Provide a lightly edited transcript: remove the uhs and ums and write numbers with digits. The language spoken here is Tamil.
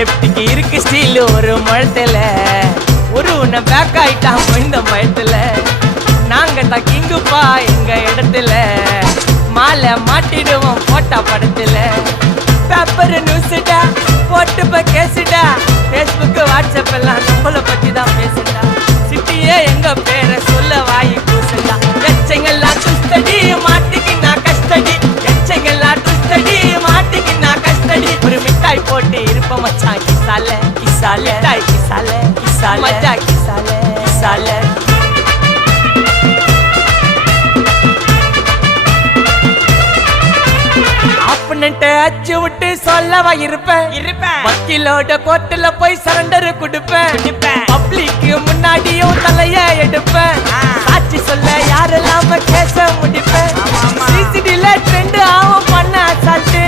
லெப்டுக்கு இருக்கு ஸ்டீல் ஒரு முழத்துல ஒரு உன்னை பேக் ஆயிட்டான் இந்த மயத்துல நாங்க தான் கிங்குப்பா எங்க இடத்துல மாலை மாட்டிடுவோம் போட்டா படத்துல பேப்பர் நியூஸ்டா போட்டு கேசுடா ஃபேஸ்புக் வாட்ஸ்அப் எல்லாம் நம்மளை பத்தி தான் பேசுடா சிட்டியே எங்க பேரை சொல்ல வாய் பூசுடா எச்சங்கெல்லாம் டுஸ்டடி மாட்டிக்கின்னா கஸ்டடி எச்சங்கெல்லாம் டுஸ்டடி மாட்டிக்கின்னா கஸ்டடி ஒரு மிட்டாய் போட்டு இருப்ப மச்சான் கிசால கிசால மிட்டாய் கிசால கிசால மச்சா கிசால கிசால அச்சு விட்டு சொல்லவா இருப்பேன் வக்கீலோட கோர்ட்டுல போய் சரண்டர் கொடுப்பேன் பப்ளிக்கு முன்னாடியும் தலைய எடுப்பேன் சாட்சி சொல்ல யாரெல்லாம் கேச முடிப்பேன் சிசிடில ட்ரெண்ட் ஆகும் பண்ண சால்ட்டு